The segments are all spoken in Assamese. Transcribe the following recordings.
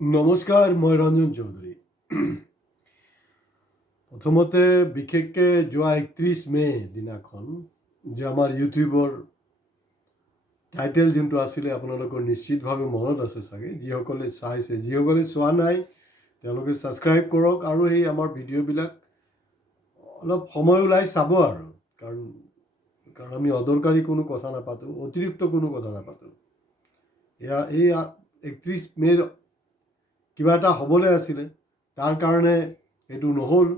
নমস্কাৰ, মই ৰঞ্জন চৌধুৰী। প্ৰথমতে বিশেষকৈ যোৱা 31 মে দিনাখন যে আমাৰ ইউটিউবৰ টাইটেল যোনটো আছিলে আপোনালোকৰ নিশ্চিতভাৱে মনত আছে চাগে। যিসকলে চাইছে, যিসকলে চোৱা নাই তেওঁলোকে ছাবস্ক্ৰাইব কৰক আৰু এই আমাৰ ভিডিঅ'বিলাক অলপ সময় ওলাই চাব আৰু কাৰণ আমি অদৰকাৰী কোনো কথা নাপাতোঁ, অতিৰিক্ত কোনো কথা নাপাতোঁ। এই 31 মে'ৰ কিবা এটা হ'বলৈ আছিলে, তাৰ কাৰণে এইটো নহ'ল।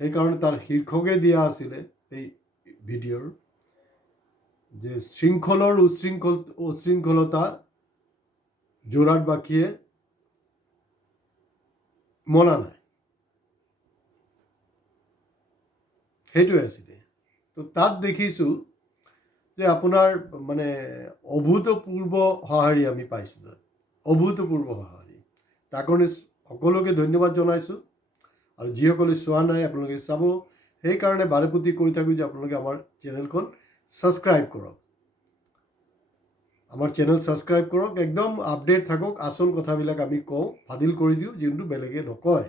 সেইকাৰণে তাৰ শীৰ্ষকে দিয়া আছিলে এই ভিডিঅ'ৰ যে শৃংখলৰ উশৃংখলতা যোৰহাটবাসীয়ে মনা নাই, সেইটোৱে আছিলে। তো তাত দেখিছোঁ যে আপোনাৰ মানে অভূতপূৰ্ব সঁহাৰি আমি পাইছোঁ তাত, অভূতপূৰ্ব সঁহাৰি। তাৰ কাৰণে সকলোকে ধন্যবাদ জনাইছোঁ আৰু যিসকলে চোৱা নাই আপোনালোকে চাব। সেইকাৰণে বাৰেপতি কৈ থাকোঁ যে আপোনালোকে আমাৰ চেনেলখন ছাবস্ক্ৰাইব কৰক, আমাৰ চেনেল ছাবস্ক্ৰাইব কৰক, একদম আপডেট থাকক। আচল কথাবিলাক আমি কওঁ, ফাদিল কৰি দিওঁ, যোনটো বেলেগে নকয়।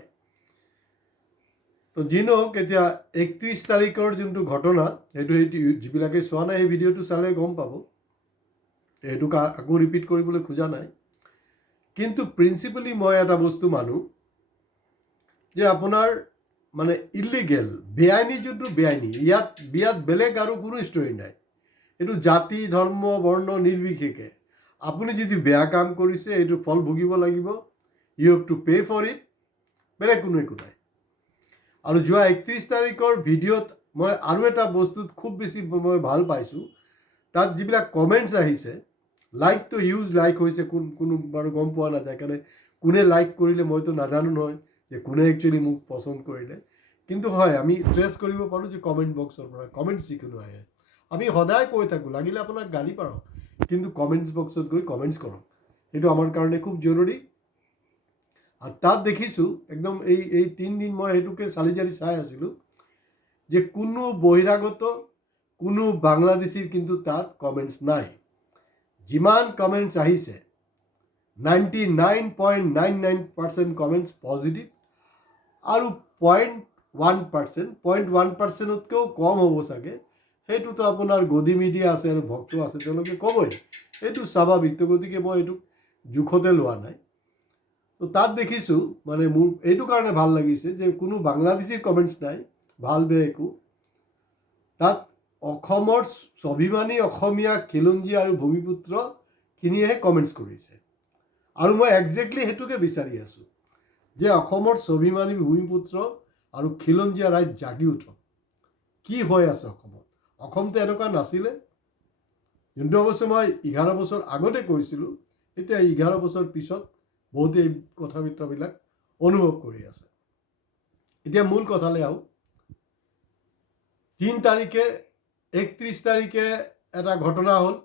তো যি নহওক, এতিয়া 31 তাৰিখৰ যোনটো ঘটনা, সেইটো যিবিলাকে চোৱা নাই সেই ভিডিঅ'টো চালে গম পাব। সেইটোক আকৌ ৰিপিট কৰিবলৈ খোজা নাই। কিন্তু প্ৰিন্সিপালি মই এটা বস্তু মানো যে আপোনাৰ মানে ইলিগেল, বেআইনী যোনটো বেআইনী, ইয়াত বেলেগ আৰু কোনো ষ্টৰী নাই। এইটো জাতি ধৰ্ম বৰ্ণ নিৰ্বিশেষে আপুনি যদি বেয়া কাম কৰিছে এইটো ফল ভুগিব লাগিব। You have to pay' for it, বেলেগ কোনো একো নাই। আৰু যোৱা 31 তাৰিখৰ ভিডিঅ'ত মই আৰু এটা বস্তুত খুব বেছি মই ভাল পাইছোঁ। তাত যিবিলাক কমেণ্টছ আহিছে, লাইকটো হিউজ লাইক হৈছে, কোনো বাৰু গম পোৱা নাযায়, কাৰণে কোনে লাইক কৰিলে মইতো নাজানো নহয় যে কোনে একচুৱেলি মোক পচন্দ কৰিলে। কিন্তু হয়, আমি ট্ৰেছ কৰিব পাৰোঁ যে কমেণ্ট বক্সৰ পৰা কমেণ্টছ যিকোনো আহে। আমি সদায় কৈ থাকোঁ, লাগিলে আপোনাক গালি পাৰক, কিন্তু কমেণ্টছ বক্সত গৈ কমেণ্টছ কৰক, সেইটো আমাৰ কাৰণে খুব জৰুৰী। আৰু তাত দেখিছোঁ একদম এই 3 দিন মই সেইটোকে চালি জাৰি চাই আছিলোঁ যে কোনো বহিৰাগত, কোনো বাংলাদেশীৰ কিন্তু তাত কমেণ্টছ নাই। যিমান কমেণ্টছ আহিছে 99.99% কমেণ্টছ পজিটিভ আৰু 0.1%তকৈও কম হ'ব চাগে, সেইটোতো আপোনাৰ গদি মিডিয়া আছে আৰু ভক্ত আছে, তেওঁলোকে ক'বই, এইটো স্বাভাৱিক। তো গতিকে মই এইটো জোখতে লোৱা নাই। তো তাত দেখিছোঁ মানে মোৰ এইটো কাৰণে ভাল লাগিছে যে কোনো বাংলাদেশীৰ কমেণ্টছ নাই, ভাল বেয়া একো। তাত অসমৰ স্বাভিমানী অসমীয়া খিলঞ্জীয়া আৰু ভূমিপুত্ৰখিনিয়েহে কমেণ্টছ কৰিছে। আৰু মই একজেক্টলি সেইটোকে বিচাৰি আছোঁ যে অসমৰ স্বাভিমানী ভূমিপুত্ৰ আৰু খিলঞ্জীয়া ৰাইজ জাগি উঠক। কি হৈ আছে অসমত? অসমটো এনেকুৱা নাছিলে, যোনটো অৱশ্যে মই 11 বছৰ আগতে কৈছিলোঁ। এতিয়া 11 বছৰ পিছত বহুতে এই কথা বতৰাবিলাক অনুভৱ কৰি আছে। এতিয়া মূল কথালৈ আহোঁ। 3 তাৰিখে 31 তাৰিখে এটা ঘটনা হ'ল,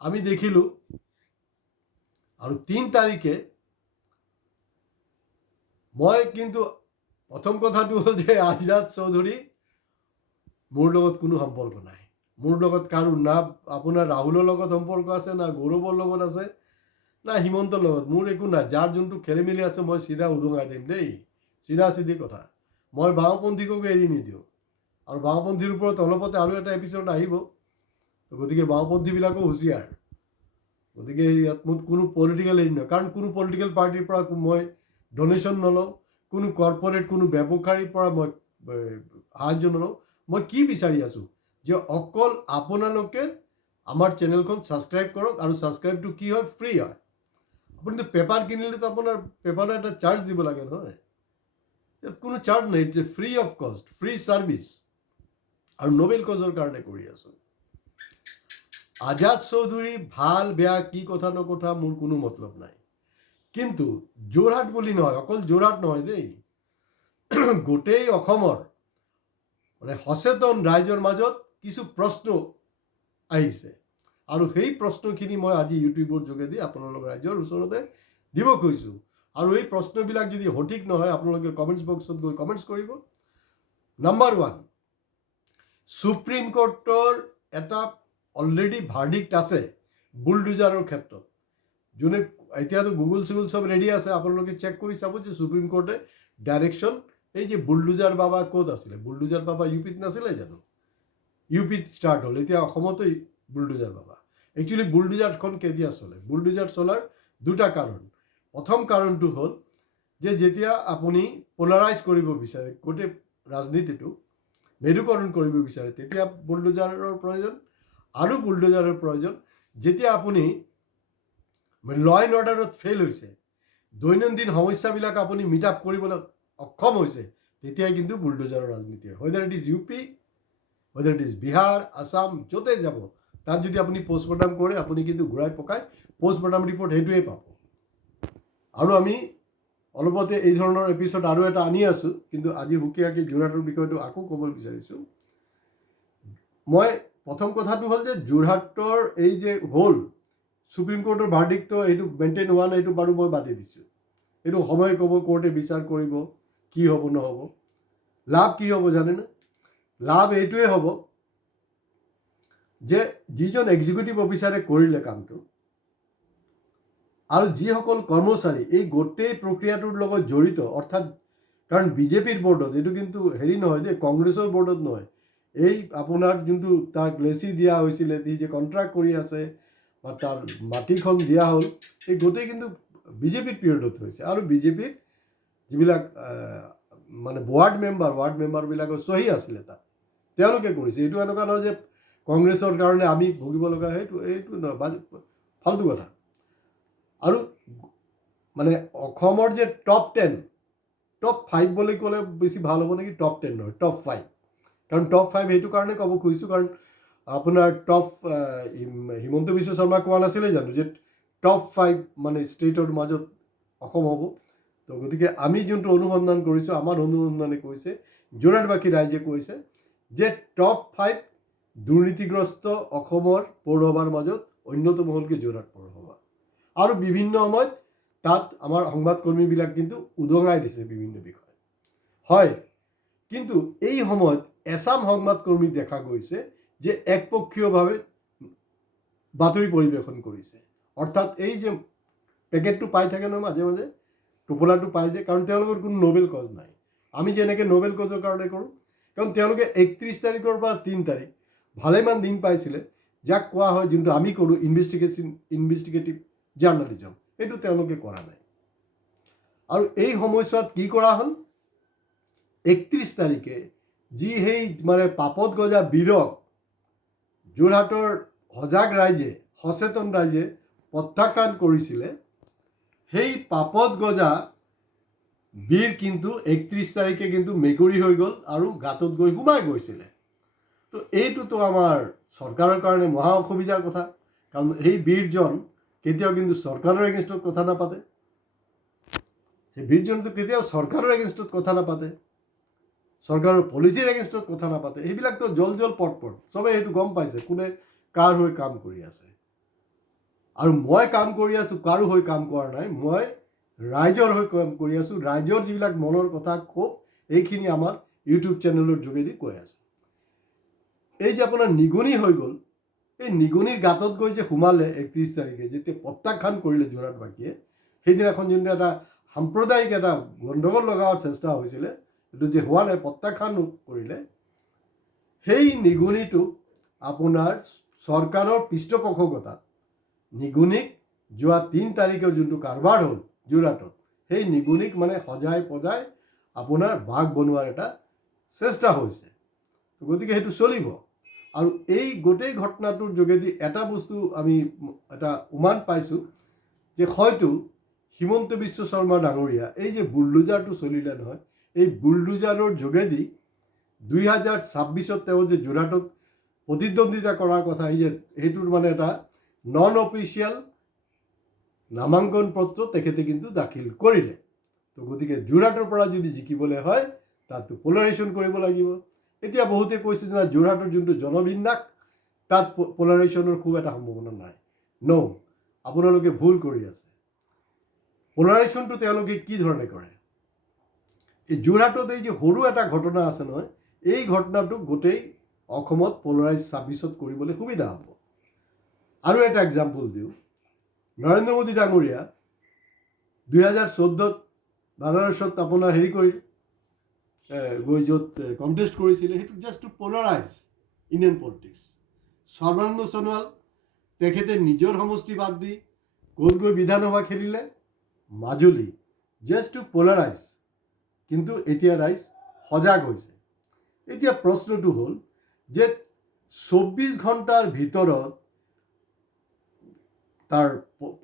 আমি দেখিলোঁ। আৰু 3 তাৰিখে মই কিন্তু প্ৰথম কথাটো হ'ল যে আজাদ চৌধুৰী মোৰ লগত কোনো সম্পৰ্ক নাই। মোৰ লগত কাৰো না আপোনাৰ ৰাহুলৰ লগত সম্পৰ্ক আছে, না গৌৰৱৰ লগত আছে, না হিমন্তৰ লগত, মোৰ একো নাই। যাৰ যোনটো খেলি মেলি আছে মই চিধা উদঙাই দিম দেই, চিধা চিধি কথা। মই বাওঁপন্থীকো এৰি নিদিওঁ, আৰু বাওঁপন্থীৰ ওপৰত অলপতে আৰু এটা এপিছড আহিব। গতিকে বাওঁপন্থীবিলাকো হুঁচিয়াৰ। গতিকে ইয়াত মোৰ কোনো পলিটিকেল হেৰি নহয়, কাৰণ কোনো পলিটিকেল পাৰ্টিৰ পৰা মই ডনেশ্যন নলওঁ, কোনো কৰ্পৰেট কোনো ব্যৱসায়ীৰ পৰা মই সাহাৰ্য নলওঁ। মই কি বিচাৰি আছোঁ যে অকল আপোনালোকে আমাৰ চেনেলখন ছাবস্ক্ৰাইব কৰক, আৰু ছাবস্ক্ৰাইবটো কি হয়, ফ্ৰী হয়। আপুনিতো পেপাৰ কিনিলেতো আপোনাৰ পেপাৰৰ এটা চাৰ্জ দিব লাগে নহয়, ইয়াত কোনো চাৰ্জ নাই, ইটছ এ ফ্ৰী অফ কষ্ট, ফ্ৰী ছাৰ্ভিচ, আৰু নোবেল কজৰ কাৰণে কৰি আছোঁ। আজাদ চৌধুৰী ভাল বেয়া কি কথা নকথা মোৰ কোনো মতলব নাই, কিন্তু যোৰহাট বুলি নহয়, অকল যোৰহাট নহয় দেই, গোটেই অসমৰ মানে সচেতন ৰাইজৰ মাজত কিছু প্ৰশ্ন আহিছে, আৰু সেই প্ৰশ্নখিনি মই আজি ইউটিউবৰ যোগেদি আপোনালোকৰ ৰাইজৰ ওচৰতে দিব খুজিছোঁ। আৰু এই প্ৰশ্নবিলাক যদি সঠিক নহয়, আপোনালোকে কমেণ্টছ বক্সত গৈ কমেণ্টছ কৰিব। নম্বৰ 1, সুপ্ৰিম কোৰ্টৰ এটা অলৰেডি ভাৰ্ডিক্ট আছে বুলডোজাৰৰ ক্ষেত্ৰত। যোনে এতিয়াতো গুগল চুগল চব ৰেডি আছে, আপোনালোকে চেক কৰি চাব যে সুপ্ৰিম কোৰ্টে ডাইৰেকশ্যন, এই যে বুলডোজাৰ বাবা ক'ত আছিলে, বুলডোজাৰ বাবা ইউপিত নাছিলে জানো, ইউপিত ষ্টাৰ্ট হ'ল, এতিয়া অসমতো বুলডোজাৰ বাবা। একচুৱেলি বুলডোজাৰখন কেতিয়া চলে, বুলডোজাৰ চলাৰ দুটা কাৰণ। প্ৰথম কাৰণটো হ'ল যে যেতিয়া আপুনি পলাৰাইজ কৰিব বিচাৰে গোটেই ৰাজনীতিটো, মেৰুকৰণ কৰিব বিচাৰে, তেতিয়া বুলডোজাৰৰ প্ৰয়োজন। আৰু বুলডোজাৰৰ প্ৰয়োজন যেতিয়া আপুনি ল এণ্ড অৰ্ডাৰত ফেইল হৈছে, দৈনন্দিন সমস্যাবিলাক আপুনি মিট আপ কৰিবলৈ অক্ষম হৈছে, তেতিয়াই কিন্তু বুলডোজাৰৰ ৰাজনীতি হয়। Weather it is UP, weather it is Bihar, Assam, য'তেই যাব, তাত যদি আপুনি পোষ্টমৰ্টম কৰে, আপুনি কিন্তু ঘূৰাই পকাই পোষ্টমৰ্টম ৰিপৰ্ট সেইটোৱে পাব। আৰু আমি অলপতে এই ধৰণৰ এপিছড আৰু এটা আনি আছোঁ, কিন্তু আজি সুকীয়াকৈ যোৰহাটৰ বিষয়টো আকৌ ক'ব বিচাৰিছোঁ। মই প্ৰথম কথাটো হ'ল যে যোৰহাটৰ এই যে হ'ল সুপ্ৰিম কোৰ্টৰ ভাৰ্ডিক্টটো, এইটো মেইনটেইন হোৱা নাই, এইটো বাৰু মই বাদি দিছোঁ। এইটো সময় ক'ব, কোৰ্টে বিচাৰ কৰিব কি হ'ব নহ'ব। লাভ কি হ'ব জানেনে? লাভ এইটোৱে হ'ব যে যিজন এক্সিকিউটিভ অফিচাৰে কৰিলে কামটো, আৰু যিসকল কৰ্মচাৰী এই গোটেই প্ৰক্ৰিয়াটোৰ লগত জড়িত, অৰ্থাৎ কাৰণ বিজেপিৰ বৰ্ডত, এইটো কিন্তু হেৰি নহয় দেই, কংগ্ৰেছৰ বৰ্ডত নহয়, এই আপোনাৰ যোনটো তাক লেচি দিয়া হৈছিলে, সি যে কণ্ট্ৰাক্ট কৰি আছে বা তাৰ মাটিখন দিয়া হ'ল, এই গোটেই কিন্তু বিজেপিৰ পিৰিয়ডত হৈছে। আৰু বিজেপিৰ যিবিলাক মানে ৱাৰ্ড মেম্বাৰবিলাকৰ চহী আছিলে তাত, তেওঁলোকে কৰিছে। এইটো এনেকুৱা নহয় যে কংগ্ৰেছৰ কাৰণে আমি ভুগিব লগা, এইটো নহয়, ফাল্টু কথা। আৰু মানে অসমৰ যে টপ 10, টপ 5 বুলি ক'লে বেছি ভাল হ'ব নেকি, টপ 10 নহয়, টপ 5। কাৰণ টপ 5 সেইটো কাৰণে ক'ব খুজিছোঁ, কাৰণ আপোনাৰ টপ হিমন্ত বিশ্ব শৰ্মা কোৱা নাছিলে জানো যে টপ 5 মানে ষ্টেটৰ মাজত অসম হ'ব। তো গতিকে আমি যোনটো অনুসন্ধান কৰিছোঁ, আমাৰ অনুসন্ধানে কৈছে, যোৰহাটবাসী ৰাইজে কৈছে যে টপ 5 দুৰ্নীতিগ্ৰস্ত অসমৰ পৌৰসভাৰ মাজত অন্যতম হ'ল কি যোৰহাট পৌৰসভা। আৰু বিভিন্ন সময়ত তাত আমাৰ সংবাদকৰ্মীবিলাক কিন্তু উদঙাই দিছে বিভিন্ন বিষয়। হয়, কিন্তু এই সময়ত এছাম সংবাদকৰ্মীক দেখা গৈছে যে একপক্ষীয়ভাৱে বাতৰি পৰিৱেশন কৰিছে। অৰ্থাৎ এই যে পেকেটটো পাই থাকে নহয় মাজে মাজে, টোপোলাটো পাই যে, কাৰণ তেওঁলোকৰ কোনো নোবেল কজ নাই। আমি যেনেকৈ নোবেল কজৰ কাৰণে কৰোঁ, কাৰণ তেওঁলোকে 31 তাৰিখৰ পৰা 3 তাৰিখ ভালেমান দিন পাইছিলে, যাক কোৱা হয়, যোনটো আমি কৰোঁ ইনভেষ্টিগেটিভ জাৰ্ণালিজম, এইটো তেওঁলোকে কৰা নাই। আৰু এই সময়ছোৱাত কি কৰা হ'ল, 31 তাৰিখে যি সেই মানে পাপত গজা বীৰক যোৰহাটৰ সজাগ ৰাইজে, সচেতন ৰাইজে প্ৰত্যাখ্যান কৰিছিলে, সেই পাপত গজা বীৰ কিন্তু 31 তাৰিখে কিন্তু মেকুৰী হৈ গ'ল আৰু গাঁতত গৈ সোমাই গৈছিলে। তো এইটোতো আমাৰ চৰকাৰৰ কাৰণে মহা অসুবিধাৰ কথা, কাৰণ সেই বীৰজন কেতিয়াও কিন্তু চৰকাৰৰ এগেইনষ্টত কথা নাপাতে, সেই বীৰজনটো কেতিয়াও চৰকাৰৰ এগেইনষ্টত কথা নাপাতে, চৰকাৰৰ পলিচিৰ এগেইনষ্টত কথা নাপাতে। সেইবিলাকতো জল পট চবেই সেইটো গম পাইছে কোনে কাৰ হৈ কাম কৰি আছে। আৰু মই কাম কৰি আছোঁ, কাৰো হৈ কাম কৰা নাই, মই ৰাইজৰ হৈ কাম কৰি আছোঁ। ৰাইজৰ যিবিলাক মনৰ কথা ক্ষোভ, এইখিনি আমাৰ ইউটিউব চেনেলৰ যোগেদি কৈ আছোঁ। এই যে আপোনাৰ নিগনি হৈ গ'ল, এই নিগনিৰ গাঁতত গৈ যে সোমালে 31 তাৰিখে, যেতিয়া প্ৰত্যাখ্যান কৰিলে যোৰহাটবাসীয়ে, সেইদিনাখন যোনটো এটা সাম্প্ৰদায়িক এটা গণ্ডগোল লগাবৰ চেষ্টা হৈছিলে, এইটো যে হোৱা নাই, প্ৰত্যাখ্যান কৰিলে, সেই নিগনিটো আপোনাৰ চৰকাৰৰ পৃষ্ঠপোষকতাত নিগনিক যোৱা 3 তাৰিখৰ যোনটো কাৰবাৰ হ'ল যোৰহাটত, সেই নিগনিক মানে সজাই পজাই আপোনাৰ বাঘ বনোৱাৰ এটা চেষ্টা হৈছে। গতিকে সেইটো চলিব। আৰু এই গোটেই ঘটনাটোৰ যোগেদি এটা বস্তু আমি এটা উমান পাইছোঁ যে হয়তো হিমন্ত বিশ্ব শৰ্মা ডাঙৰীয়া এই যে বুলডোজাৰটো চলিলে নহয়, এই বুলডোজাৰৰ যোগেদি 2026 তেওঁ যে যোৰহাটত প্ৰতিদ্বন্দ্বিতা কৰাৰ কথা, সেইটোৰ মানে এটা নন অফিচিয়েল নামাংকন পত্ৰ তেখেতে কিন্তু দাখিল কৰিলে। তো গতিকে যোৰহাটৰ পৰা যদি জিকিবলৈ হয়, তাততো পলাৰাইজেশ্যন কৰিব লাগিব। এতিয়া বহুতে কৈছে যে যোৰহাটৰ যোনটো জনবিন্যাস, তাত পলাৰাইজেশ্যনৰ খুব এটা সম্ভাৱনা নাই। আপোনালোকে ভুল কৰি আছে। পলাৰাইজেশ্যনটো তেওঁলোকে কি ধৰণে কৰে, এই যোৰহাটত এই যে সৰু এটা ঘটনা আছে নহয়, এই ঘটনাটো গোটেই অসমত পলাৰাইজ 26ত কৰিবলৈ সুবিধা হ'ব। আৰু এটা এক্সাম্পল দিওঁ, নৰেন্দ্ৰ মোদী ডাঙৰীয়া 2014 বানাৰসত আপোনাৰ হেৰি কৰিলে, গৈ য'ত কণ্টেষ্ট কৰিছিলে, সেইটো just to polarize Indian politics. Sarbananda Sonowal তেখেতে নিজৰ সমষ্টি বাদ দি ক'ত গৈ বিধানসভা খেলিলে? Majuli, just to polarize. কিন্তু এতিয়া ৰাইজ সজাগ হৈছে। এতিয়া প্ৰশ্নটো হ'ল যে 24 ঘণ্টাৰ ভিতৰত তাৰ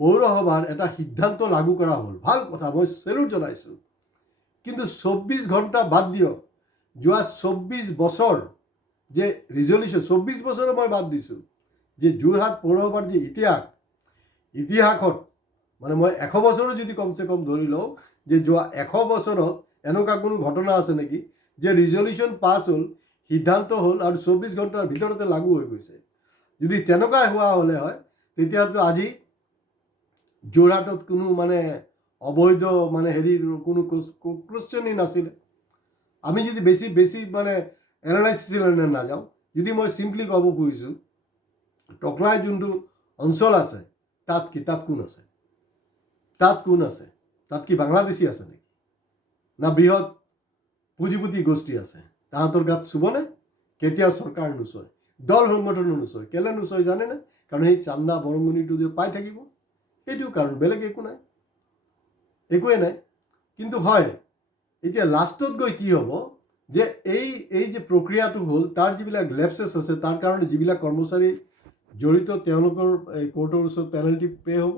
পৌৰসভাৰ এটা সিদ্ধান্ত লাগু কৰা হ'ল, ভাল কথা, মই চেলুট জনাইছোঁ। কিন্তু 24 ঘণ্টা বাদ দিয়ক, যোৱা 24 বছৰ যে ৰিজলিউশ্যন, 24 বছৰে মই বাদ দিছোঁ, যে যোৰহাট পৌৰসভাৰ যে ইতিহাসত মানে মই 100 বছৰো যদি কমচে কম ধৰি লওঁ, যে যোৱা 100 বছৰত এনেকুৱা কোনো ঘটনা আছে নেকি যে ৰিজলিউশ্যন পাছ হ'ল, সিদ্ধান্ত হ'ল আৰু 24 ঘণ্টাৰ ভিতৰতে লাগু হৈ গৈছে? যদি তেনেকুৱাই হোৱা হ'লে হয়, তেতিয়াতো আজি যোৰহাটত কোনো মানে অবৈধ মানে হেৰিৰ কোনো কুৱেশ্যনেই নাছিলে। আমি যদি বেছি মানে এনালাইচিছলৈ নাযাওঁ, যদি মই চিম্পলি ক'ব খুজিছোঁ, টকলাই যোনটো অঞ্চল আছে, তাত কোন আছে? তাত কি বাংলাদেশী আছে নেকি? না বৃহৎ পুঁজিপতি গোষ্ঠী আছে? তাহাঁতৰ গাত চুবনে? কেতিয়াও চৰকাৰ নোচোয়, দল সংগঠনো নোচোয়। কেলে নোচোয় জানেনে? কাৰণ সেই চান্দা বৰঙণিটো যে পাই থাকিব, সেইটো কাৰণ, বেলেগ একো নাই, একোৱেই নাই। কিন্তু হয়, এতিয়া লাষ্টত গৈ কি হ'ব যে এই যে প্ৰক্ৰিয়াটো হ'ল, তাৰ যিবিলাক লেপছেছ আছে, তাৰ কাৰণে যিবিলাক কৰ্মচাৰী জড়িত তেওঁলোকৰ এই কোৰ্টৰ ওচৰত পেনাল্টি পে' হ'ব,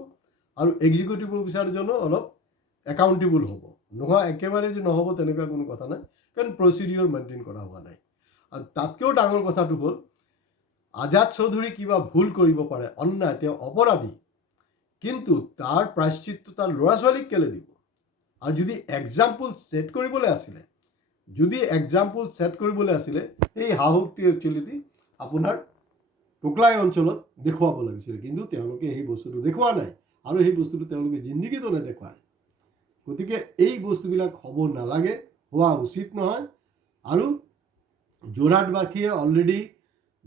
আৰু এক্সিকিউটিভ অফিচাৰজনো অলপ একাউণ্টেবল হ'ব। নোহোৱা একেবাৰে যে নহ'ব তেনেকুৱা কোনো কথা নাই, কাৰণ প্ৰচিডিঅ'ৰ মেইনটেইন কৰা হোৱা নাই। আৰু তাতকৈও ডাঙৰ কথাটো হ'ল, আজাদ চৌধুৰী কিবা ভুল কৰিব পাৰে, অন্যায়, তেওঁ অপৰাধী, কিন্তু তাৰ প্ৰায়শ্চিত্ত তাৰ ল'ৰা ছোৱালীক কেলে দিব? আৰু যদি এক্সাম্পল ছেট কৰিবলৈ আছিলে, এই সাহসটি একচুৱেলি আপোনাৰ টকলাই অঞ্চলত দেখুৱাব লাগিছিলে, কিন্তু তেওঁলোকে সেই বস্তুটো দেখুওৱা নাই, আৰু সেই বস্তুটো তেওঁলোকে জিন্দগীতো নেদেখুৱায়। গতিকে এই বস্তুবিলাক হ'ব নালাগে, হোৱা উচিত নহয়। আৰু যোৰহাটবাসীয়ে অলৰেডি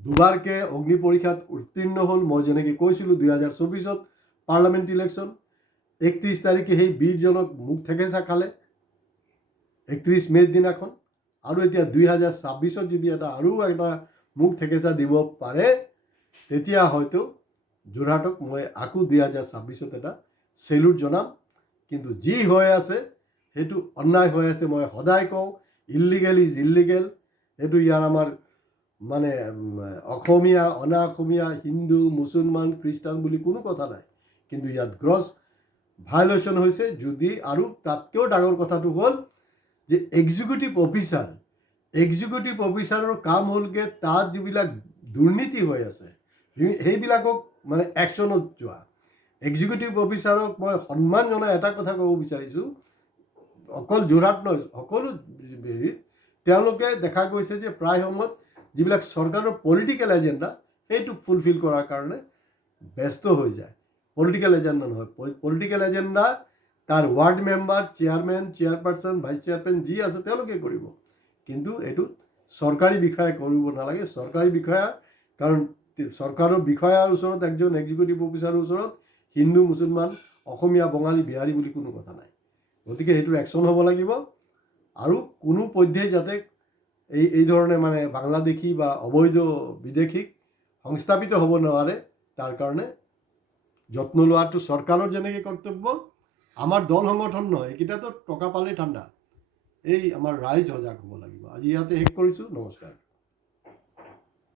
দুবাৰকৈ অগ্নি পৰীক্ষাত উত্তীৰ্ণ হ'ল। মই যেনেকৈ কৈছিলোঁ, 2024 পাৰ্লামেণ্ট ইলেকশ্যন, 31 তাৰিখে সেই 20 জনক মুখ থেকেচা খালে 31 মে'ৰ দিনাখন। আৰু এতিয়া 2026 যদি আৰু এটা মুখ থেকেচা দিব পাৰে, তেতিয়া হয়তো যোৰহাটক মই আকৌ 2026 এটা চেলুট জনাম। কিন্তু যি হৈ আছে সেইটো অন্যায় হৈ আছে। মই সদায় কওঁ, ইল্লিগেল ইজ ইল্লিগেল। এইটো ইয়াৰ আমাৰ মানে অসমীয়া, অনা অসমীয়া, হিন্দু, মুছলমান, খ্ৰীষ্টান বুলি কোনো কথা নাই, কিন্তু ইয়াত গ্ৰছ ভায়োলেশ্যন হৈছে। যদি আৰু তাতকৈও ডাঙৰ কথাটো হ'ল যে এক্সিকিউটিভ অফিচাৰৰ কাম হ'লগৈ তাত যিবিলাক দুৰ্নীতি হৈ আছে সেইবিলাকক মানে একশ্যনত যোৱা। এক্সিকিউটিভ অফিচাৰক মই সন্মান জনাই এটা কথা ক'ব বিচাৰিছোঁ, অকল যোৰহাট নহয়, সকলো হেৰিত তেওঁলোকে দেখা গৈছে যে প্ৰায় সময়ত যিবিলাক চৰকাৰৰ পলিটিকেল এজেণ্ডা, সেইটোক ফুলফিল কৰাৰ কাৰণে ব্যস্ত হৈ যায়। পলিটিকেল এজেণ্ডা নহয়, পলিটিকেল এজেণ্ডা তাৰ ward member, chairman, chairperson, vice chairman যি আছে তেওঁলোকে কৰিব, কিন্তু এইটো চৰকাৰী বিষয়াই কৰিব নালাগে। চৰকাৰী বিষয়া, কাৰণ চৰকাৰৰ বিষয়াৰ ওচৰত, একজন এক্সিকিউটিভ অফিচাৰৰ ওচৰত হিন্দু, মুছলমান, অসমীয়া, বঙালী, বিহাৰী বুলি কোনো কথা নাই। গতিকে সেইটোৰ একশ্যন হ'ব লাগিব, আৰু কোনো পধ্যেই যাতে এই ধৰণে মানে বাংলাদেশী বা অবৈধ বিদেশীক সংস্থাপিত হ'ব নোৱাৰে, তাৰ কাৰণে যত্ন লোৱাটো চৰকাৰৰ যেনেকৈ কৰ্তব্য, আমাৰ দল সংগঠন নহয়, এইকেইটাতো টকা পালেই ঠাণ্ডা, এই আমাৰ ৰাইজ সজাগ হ'ব লাগিব। আজি ইয়াতে শেষ কৰিছোঁ, নমস্কাৰ।